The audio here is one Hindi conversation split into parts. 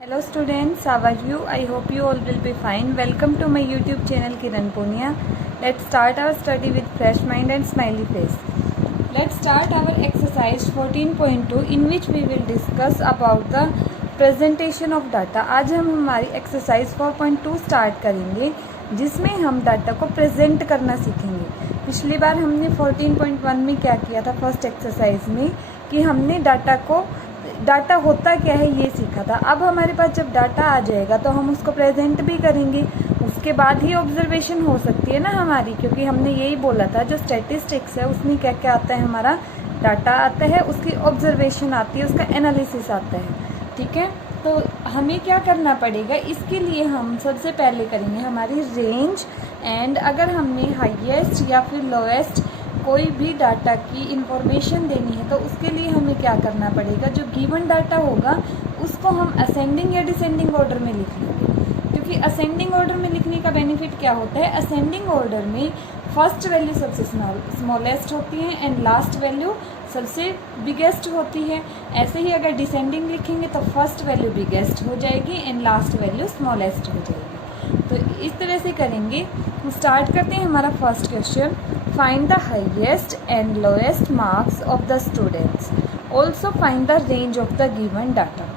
Hello students, how are you? I hope you all will be fine. Welcome to my YouTube channel Kiran Punia. Let's start our study with fresh mind and smiley face. Let's start our exercise 14.2 in which we will discuss about the presentation of data. आज हम हमारी exercise 4.2 start करेंगे जिसमें हम डाटा को प्रेजेंट करना सीखेंगे। पिछली बार हमने 14.1 में क्या किया था फर्स्ट एक्सरसाइज में कि हमने डाटा होता क्या है ये सीखा था। अब हमारे पास जब डाटा आ जाएगा तो हम उसको प्रेजेंट भी करेंगे, उसके बाद ही ऑब्जर्वेशन हो सकती है ना हमारी, क्योंकि हमने यही बोला था जो स्टैटिस्टिक्स है उसमें क्या क्या आता है, हमारा डाटा आता है, उसकी ऑब्जर्वेशन आती है, उसका एनालिसिस आता है। ठीक है, तो हमें क्या करना पड़ेगा, इसके लिए हम सबसे पहले करेंगे हमारी रेंज एंड अगर हमने हाईएस्ट या फिर लोएस्ट कोई भी डाटा की इंफॉर्मेशन देनी है तो उसके लिए हमें क्या करना पड़ेगा, जो गिवन डाटा होगा उसको हम असेंडिंग या डिसेंडिंग ऑर्डर में लिख लेंगे। क्योंकि असेंडिंग ऑर्डर में लिखने का बेनिफिट क्या होता है, असेंडिंग ऑर्डर में फर्स्ट वैल्यू सबसे स्मॉलेस्ट होती है एंड लास्ट वैल्यू सबसे बिगेस्ट होती है। ऐसे ही अगर डिसेंडिंग लिखेंगे तो फर्स्ट वैल्यू बिगेस्ट हो जाएगी एंड लास्ट वैल्यू स्मॉलेस्ट हो जाएगी। तो इस तरह से करेंगे। स्टार्ट करते हैं हमारा first question. Find the highest and lowest marks of the students, also find the range of the given data.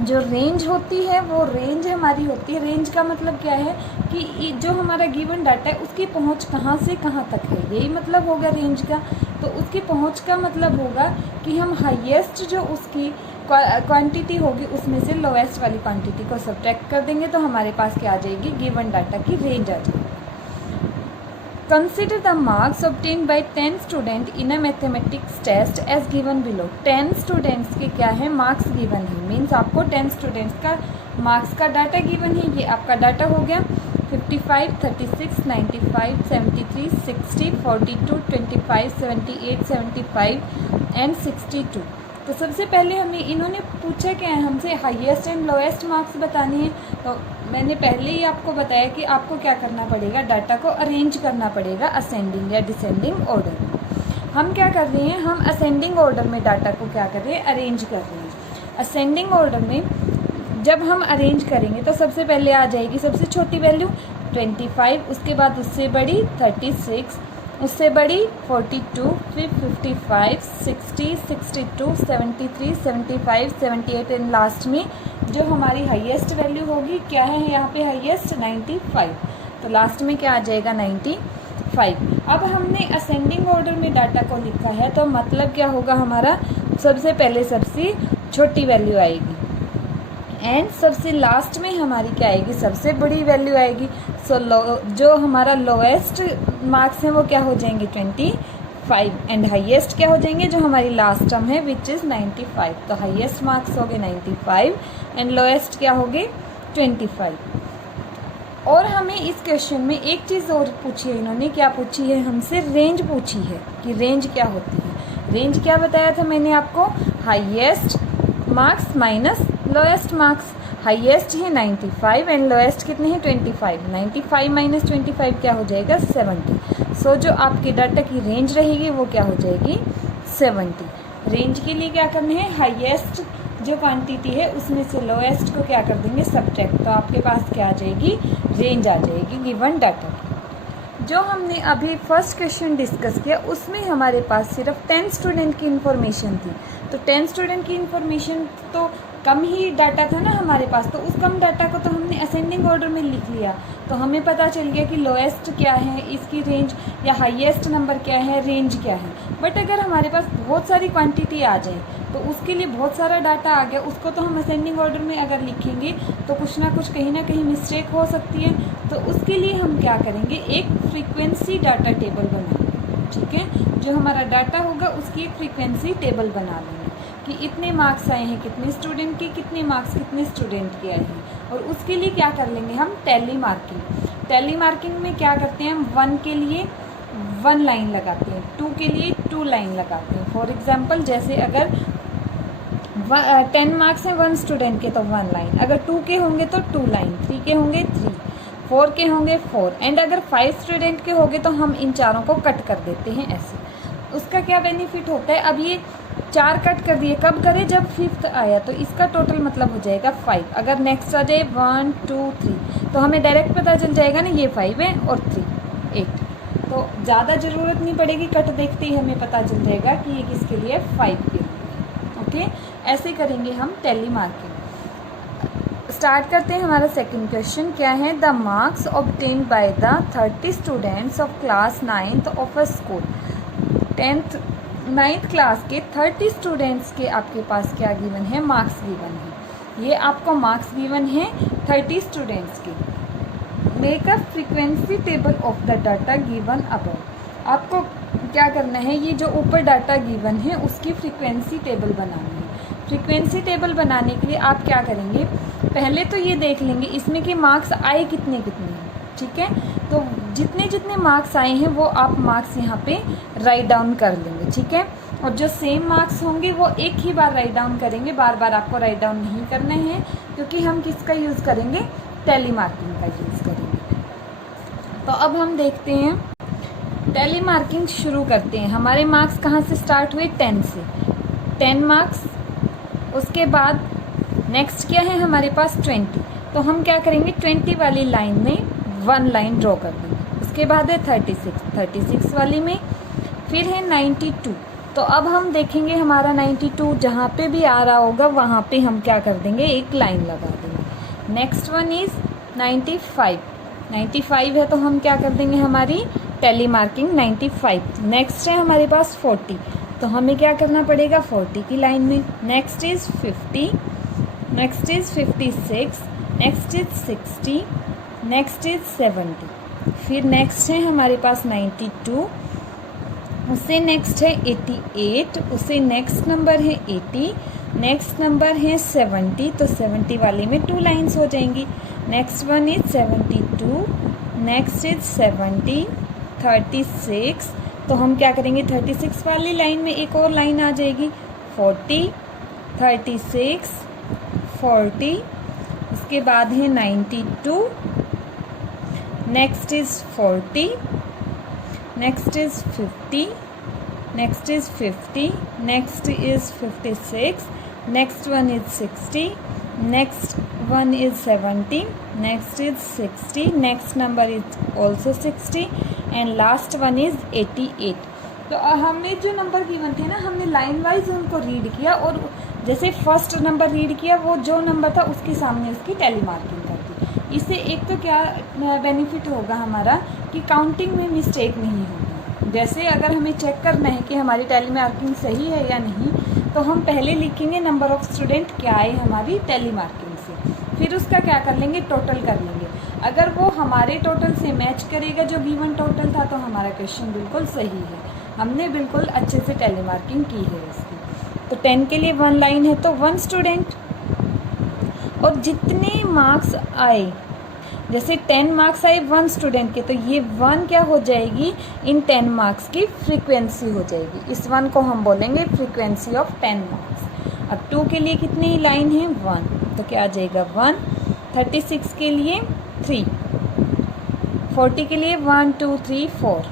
जो रेंज होती है वो रेंज हमारी होती है, रेंज का मतलब क्या है कि जो हमारा गिवन डाटा है उसकी पहुंच कहाँ से कहाँ तक है, यही मतलब होगा रेंज का। तो उसकी पहुंच का मतलब होगा कि हम हाईएस्ट जो उसकी क्वांटिटी होगी उसमें से लोएस्ट वाली क्वांटिटी को सब्ट्रैक्ट कर देंगे तो हमारे पास क्या आ जाएगी, गिवन डाटा की रेंज आ जाएगी। Consider the marks obtain by 10 student in a mathematics test as given below. 10 students के क्या है, मार्क्स गिवन है, मीन्स आपको 10 स्टूडेंट्स का मार्क्स का डाटा गिवन है। ये आपका डाटा हो गया 55, 36, 95, 73, 60, 42, 25, 78, 75 एंड 62। तो सबसे पहले हमें इन्होंने पूछा क्या है, हमसे हाईएस्ट एंड लोएस्ट मार्क्स बताने हैं। तो मैंने पहले ही आपको बताया कि आपको क्या करना पड़ेगा, डाटा को अरेंज करना पड़ेगा असेंडिंग या डिसेंडिंग ऑर्डर में। हम क्या कर रहे हैं, हम असेंडिंग ऑर्डर में डाटा को क्या कर रहे हैं, अरेंज कर रहे हैं। असेंडिंग ऑर्डर में जब हम अरेंज करेंगे तो सबसे पहले आ जाएगी सबसे छोटी वैल्यू 25, उसके बाद उससे बड़ी 36, उससे बड़ी 42, फिर 55, 60, 62, 73, 75, 78 एंड लास्ट में जो हमारी हाईएस्ट वैल्यू होगी क्या है यहाँ पे हाईएस्ट 95। तो लास्ट में क्या आ जाएगा 95। अब हमने असेंडिंग ऑर्डर में डाटा को लिखा है तो मतलब क्या होगा, हमारा सबसे पहले सबसे छोटी वैल्यू आएगी एंड सबसे लास्ट में हमारी क्या आएगी, सबसे बड़ी वैल्यू आएगी। सो जो हमारा लोएस्ट मार्क्स हैं वो क्या हो जाएंगे 25 एंड हाईएस्ट क्या हो जाएंगे, जो हमारी लास्ट टर्म है विच इज़ 95। तो हाईएस्ट मार्क्स हो गए 95 एंड लोएस्ट क्या हो गए 25। और हमें इस क्वेश्चन में एक चीज़ और पूछी है, इन्होंने क्या पूछी है, हमसे रेंज पूछी है कि रेंज क्या होती है। रेंज क्या बताया था मैंने आपको, highest marks minus lowest marks. Highest है 95 एंड लोएस्ट कितने हैं 25। 95 माइनस 25 क्या हो जाएगा 70। सो जो आपके डाटा की रेंज रहेगी वो क्या हो जाएगी 70। रेंज के लिए क्या करना है, हाईएस्ट जो क्वांटिटी है उसमें से लोएस्ट को क्या कर देंगे सब्ट्रैक्ट, तो आपके पास क्या आ जाएगी, रेंज आ जाएगी गिवन डाटा की। जो हमने अभी फर्स्ट क्वेश्चन डिस्कस किया उसमें हमारे पास सिर्फ 10 स्टूडेंट की इन्फॉर्मेशन थी। तो 10 स्टूडेंट की इन्फॉर्मेशन तो कम ही डाटा था ना हमारे पास, तो उस कम डाटा को तो हमने असेंडिंग ऑर्डर में लिख लिया। तो हमें पता चल गया कि लोएस्ट क्या है, इसकी रेंज, या हाईएस्ट नंबर क्या है, रेंज क्या है। बट अगर हमारे पास बहुत सारी क्वांटिटी आ जाए तो उसके लिए बहुत सारा डाटा आ गया, उसको तो हम असेंडिंग ऑर्डर में अगर लिखेंगे तो कुछ ना कुछ कहीं ना कहीं मिस्टेक हो सकती है। तो उसके लिए हम क्या करेंगे, एक फ्रीक्वेंसी डाटा टेबल बनाएंगे। ठीक है, जो हमारा डाटा होगा उसकी एक फ्रीक्वेंसी टेबल बना लेंगे कि इतने मार्क्स आए हैं कितने स्टूडेंट के, कितने मार्क्स कितने स्टूडेंट के आए हैं। और उसके लिए क्या कर लेंगे हम, टैली मार्किंग। टैली मार्किंग में क्या करते हैं हम, 1 के लिए 1 लाइन लगाते हैं, 2 के लिए 2 लाइन लगाते हैं। फॉर एग्जांपल जैसे अगर 10 मार्क्स हैं 1 स्टूडेंट के तो 1 लाइन, अगर 2 के होंगे तो 2 लाइन, 3 के होंगे 3, 4 के होंगे 4 एंड अगर 5 स्टूडेंट के होंगे तो हम इन चारों को कट कर देते हैं ऐसे। उसका क्या बेनिफिट होता है, अब ये 4 कट कर दिए, कब करे जब 5th आया, तो इसका टोटल मतलब हो जाएगा 5। अगर नेक्स्ट आ जाए 1 2 3 तो हमें डायरेक्ट पता चल जाएगा ना, ये 5 है और 3 8। तो ज़्यादा ज़रूरत नहीं पड़ेगी, कट देखते ही हमें पता चल जाएगा कि ये किसके लिए 5 के लिए। ओके, ऐसे करेंगे हम टैली मार्किंग। स्टार्ट करते हैं हमारा सेकंड क्वेश्चन। क्या है? The marks obtained by the 30 students of class 9th of a school. 9th class के 30 स्टूडेंट्स के आपके पास क्या गिवन है? मार्क्स गिवन है। ये आपको मार्क्स गिवन है 30 स्टूडेंट्स के। Make a frequency table of the data given above. आपको क्या करना है? ये जो ऊपर डाटा गिवन है उसकी फ्रीक्वेंसी टेबल बनानी है। फ्रीक्वेंसी टेबल बनाने के लिए आप क्या करेंगे? पहले तो ये देख लेंगे इसमें कि मार्क्स आए कितने कितने हैं, ठीक है। तो जितने जितने मार्क्स आए हैं वो आप मार्क्स यहाँ पे राइट डाउन कर लेंगे, ठीक है। और जो सेम मार्क्स होंगे वो एक ही बार राइट डाउन करेंगे, बार बार आपको राइट डाउन नहीं करने हैं, क्योंकि हम किसका यूज़ करेंगे? टैली मार्किंग का यूज़ करेंगे। तो अब हम देखते हैं, टैली मार्किंग शुरू करते हैं। हमारे मार्क्स कहाँ से स्टार्ट हुए? 10 से। 10 मार्क्स। उसके बाद नेक्स्ट क्या है हमारे पास? 20। तो हम क्या करेंगे? 20 वाली लाइन में 1 लाइन ड्रॉ कर देंगे। उसके बाद है 36 वाली में, फिर है 92। तो अब हम देखेंगे हमारा 92 जहाँ पे भी आ रहा होगा वहाँ पे हम क्या कर देंगे? एक लाइन लगा देंगे। नेक्स्ट वन इज़ 95 है, तो हम क्या कर देंगे? हमारी टैली मार्किंग 95। नेक्स्ट है हमारे पास 40, तो हमें क्या करना पड़ेगा? 40 की लाइन में। Next is 50, next is 56, next is 60, next is 70। फिर नेक्स्ट है हमारे पास 92, उससे नेक्स्ट है 88, उससे नेक्स्ट नंबर है 80, नेक्स्ट नंबर है 70, तो 70 वाले में 2 लाइन्स हो जाएंगी। Next one is 72, next is 70, 36, तो हम क्या करेंगे? 36 वाली लाइन में एक और लाइन आ जाएगी। 40, 36, 40, उसके बाद है 92, next is 40, next is 50, next is 50, next is 56, next one is 60, next one is 70, next is 60, next number is also 60 and last one is 88। तो हमने जो नंबर गिवन थे ना, हमने लाइन वाइज उनको रीड किया और जैसे फर्स्ट नंबर रीड किया वो जो नंबर था उसके सामने उसकी टैली मार्किंग कर दी। इससे एक तो क्या बेनिफिट होगा हमारा कि काउंटिंग में मिस्टेक नहीं होगी। जैसे अगर हमें चेक करना है कि हमारी टैली मार्किंग सही है या नहीं, तो हम पहले लिखेंगे नंबर ऑफ़ स्टूडेंट क्या है हमारी टैली मार्किंग से, फिर उसका क्या कर लेंगे? टोटल कर लेंगे। अगर वो हमारे टोटल से मैच करेगा जो गिवन टोटल था, तो हमारा क्वेश्चन बिल्कुल सही है, हमने बिल्कुल अच्छे से टैली मार्किंग की है इसकी। तो 10 के लिए 1 लाइन है तो 1 स्टूडेंट, और जितने मार्क्स आए, जैसे 10 मार्क्स आए 1 स्टूडेंट के, तो ये 1 क्या हो जाएगी? इन 10 मार्क्स की फ्रीक्वेंसी हो जाएगी। इस 1 को हम बोलेंगे फ्रीक्वेंसी ऑफ 10 मार्क्स। अब 2 के लिए कितनी लाइन है? 1, तो क्या आ जाएगा? 1। 36 के लिए 3, 40 के लिए 1 2 3 4,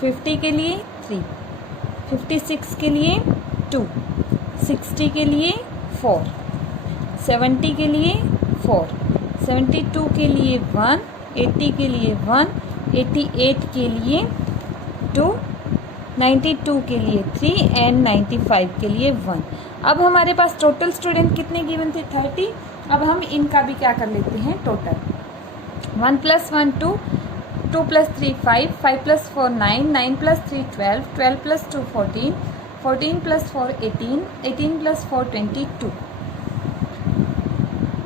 50 के लिए 3, 56 के लिए 2, 60 के लिए 4, 70 के लिए 4, 72 के लिए 1, 80 के लिए 1, 88 के लिए 2, 92 के लिए 3 एंड 95 के लिए 1। अब हमारे पास टोटल स्टूडेंट कितने गिवन थे? 30। अब हम इनका भी क्या कर लेते हैं? टोटल। 1 + 1 2, 2 + 3 5, 5 + 4 9, 9 + 3 12, 12 + 2 14, 14 + 4 18, 18 + 4 22,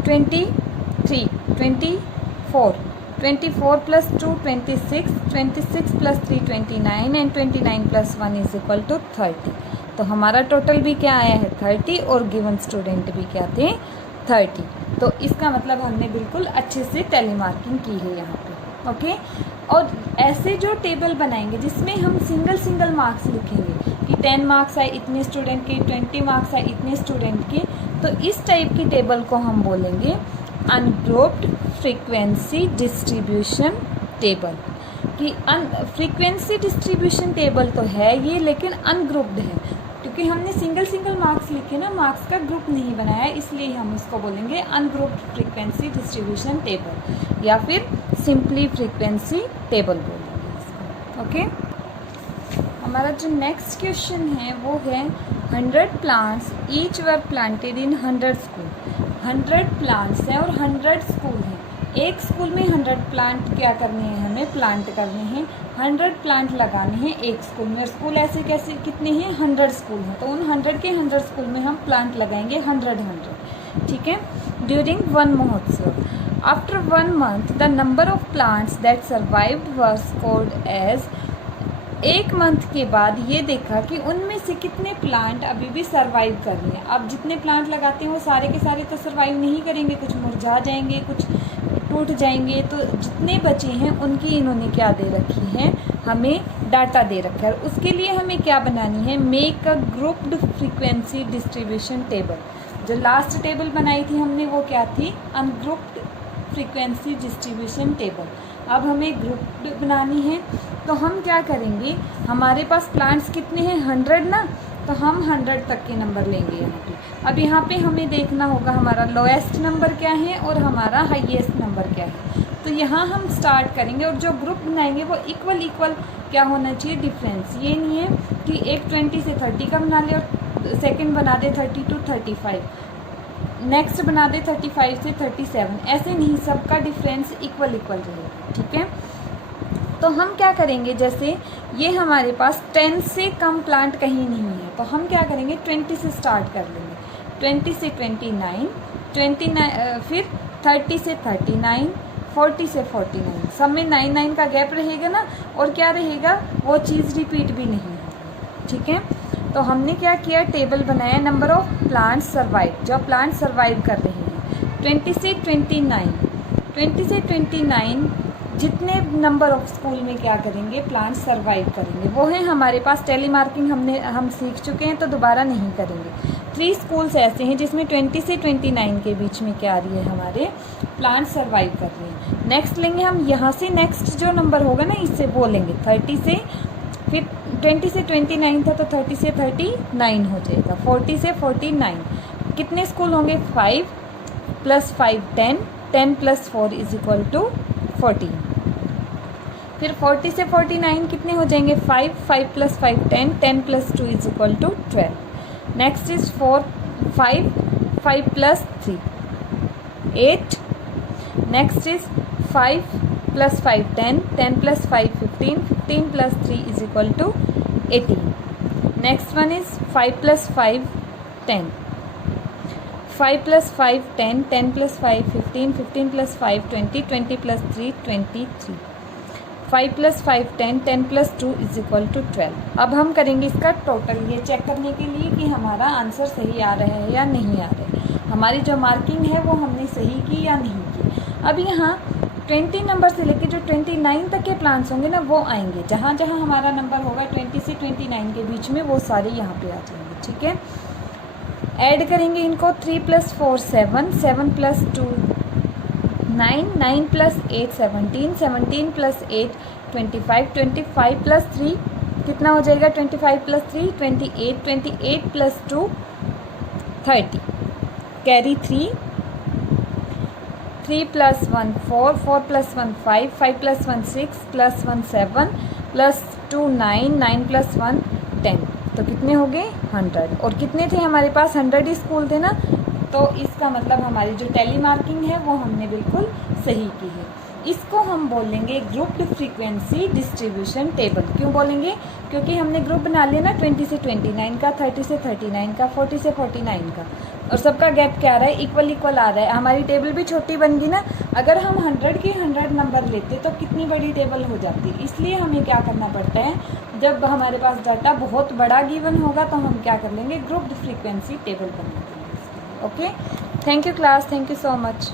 23 24, 24 + 2 26, 26 + 3 29 एंड 29 + 1 = 30। तो हमारा टोटल भी क्या आया है? 30, और गिवन स्टूडेंट भी क्या थे? 30। तो इसका मतलब हमने बिल्कुल अच्छे से टैली मार्किंग की है यहाँ पे। ओके, और ऐसे जो टेबल बनाएंगे जिसमें हम सिंगल सिंगल मार्क्स लिखेंगे कि 10 मार्क्स आए इतने स्टूडेंट के, 20 मार्क्स आए इतने स्टूडेंट के, तो इस टाइप की टेबल को हम बोलेंगे अनग्रुप्ड फ्रीक्वेंसी डिस्ट्रीब्यूशन टेबल। कि फ्रीक्वेंसी डिस्ट्रीब्यूशन टेबल तो है ये, लेकिन अनग्रुप्ड है, क्योंकि हमने सिंगल सिंगल मार्क्स लिखे ना, मार्क्स का ग्रुप नहीं बनाया, इसलिए हम इसको बोलेंगे अनग्रुप्ड फ्रीक्वेंसी डिस्ट्रीब्यूशन टेबल या फिर सिंपली फ्रीक्वेंसी टेबल बोलेंगे इसको। ओके, हमारा जो नेक्स्ट क्वेश्चन है वो है 100 plants each were planted in 100 school. 100 plants हैं और 100 स्कूल हैं। एक स्कूल में 100 प्लांट क्या करने हैं, हमें प्लांट करने हैं, 100 प्लांट लगाने हैं एक स्कूल में। और स्कूल ऐसे कैसे कितने हैं, 100 स्कूल हैं, तो उन 100 के 100 स्कूल में हम प्लांट लगाएंगे 100। ठीक है, during Van Mahotsav. After 1 month the number of plants that survived was scored as. एक मंथ के बाद ये देखा कि उनमें से कितने प्लांट अभी भी सर्वाइव कर रहे हैं। अब जितने प्लांट लगाते हैं वो सारे के सारे तो सर्वाइव नहीं करेंगे, कुछ मुरझा जाएंगे, कुछ टूट जाएंगे, तो जितने बचे हैं उनकी इन्होंने क्या दे रखी है, हमें डाटा दे रखा है। उसके लिए हमें क्या बनानी है, make a grouped frequency distribution table. जो लास्ट टेबल बनाई थी हमने वो क्या थी, अनग्रुप्ड फ्रीक्वेंसी डिस्ट्रीब्यूशन टेबल। अब हमें ग्रुप बनानी है, तो हम क्या करेंगे, हमारे पास प्लांट्स कितने हैं 100 ना, तो हम 100 तक के नंबर लेंगे यहाँ पे। अब यहाँ पे हमें देखना होगा हमारा लोएस्ट नंबर क्या है और हमारा हाईएस्ट नंबर क्या है। तो यहाँ हम स्टार्ट करेंगे और जो ग्रुप बनाएंगे वो इक्वल क्या होना चाहिए, डिफरेंस। ये नहीं है कि एक 20 से 30 का बना ले और सेकेंड बना दे 30 to 35, नेक्स्ट बना दे 35 से 37, ऐसे नहीं, सबका डिफरेंस इक्वल रहेगा। ठीक है, तो हम क्या करेंगे, जैसे ये हमारे पास 10 से कम प्लांट कहीं नहीं है, तो हम क्या करेंगे 20 से स्टार्ट कर लेंगे, 20 से 29, फिर 30 से 39, 40 से 49, सब में 9 का गैप रहेगा ना, और क्या रहेगा, वो चीज़ रिपीट भी नहीं है। ठीक है, तो हमने क्या किया, टेबल बनाया, नंबर ऑफ प्लांट सर्वाइव, जो प्लांट सर्वाइव कर रहे हैं 20 से 29, जितने नंबर ऑफ स्कूल में क्या करेंगे, प्लांट सर्वाइव करेंगे, वो है हमारे पास। टेली मार्किंग हम सीख चुके हैं तो दोबारा नहीं करेंगे। 3 स्कूल्स ऐसे हैं जिसमें 20 से 29 के बीच में क्या आ रही है, हमारे प्लांट सर्वाइव कर रहे हैं। नेक्स्ट लेंगे हम यहाँ से, नेक्स्ट जो नंबर होगा ना इससे वो लेंगे 30 से, फिर 20 से 29 था तो 30 से 39 हो जाएगा, 40 से 49, कितने स्कूल होंगे 5 + 5 10, 10 + 4 = 14, फिर 40 से 49 कितने हो जाएंगे 5 + 5 10, 10 + 2 = 12, next is 4 5 + 3 8, next is 5 + 5 10, 10 + 5 15, 15 + 3 = 18, next one is 5 + 5 10, 5 + 5 10, 10 + 5 15, 15 + 5 20, 20 + 3 23, 5 + 5 10, 10 + 2 = 12। अब हम करेंगे इसका टोटल, ये चेक करने के लिए कि हमारा आंसर सही आ रहा है या नहीं आ रहा है, हमारी जो मार्किंग है वो हमने सही की या नहीं की। अब यहाँ 20 नंबर से लेकर जो 29 तक के प्लान्स होंगे ना वो आएंगे, जहाँ जहाँ हमारा नंबर होगा 20 से 29 के बीच में वो सारे यहाँ पे आ जाएंगे। ठीक है, ऐड करेंगे इनको, 3 + 4 7, 7 + 2 9, 9 + 8 17, 17 + 8 25, 25 + 3 कितना हो जाएगा, 25 + 3 28, 28 + 2 30, कैरी 3, 3 + 1 4, 4 + 1 5, 5 + 1 6, + 1 7, + 2 9, 9 + 1 10, तो कितने हो गए 100। और कितने थे हमारे पास, 100 ही स्कूल थे ना, तो इसका मतलब हमारी जो टेली मार्किंग है वो हमने बिल्कुल सही की है। इसको हम बोलेंगे ग्रुप्ड फ्रीक्वेंसी डिस्ट्रीब्यूशन टेबल। क्यों बोलेंगे, क्योंकि हमने ग्रुप बना लिया ना 20 से 29 का, 30 से 39 का, 40 से 49 का, और सबका गैप क्या आ रहा है, इक्वल आ रहा है। हमारी टेबल भी छोटी बन गई ना, अगर हम 100 के 100 नंबर लेते तो कितनी बड़ी टेबल हो जाती। इसलिए हमें क्या करना पड़ता है, जब हमारे पास डाटा बहुत बड़ा गिवन होगा तो हम क्या कर लेंगे, ग्रुप्ड फ्रीक्वेंसी टेबल बना लेंगे। Okay, thank you class, thank you so much.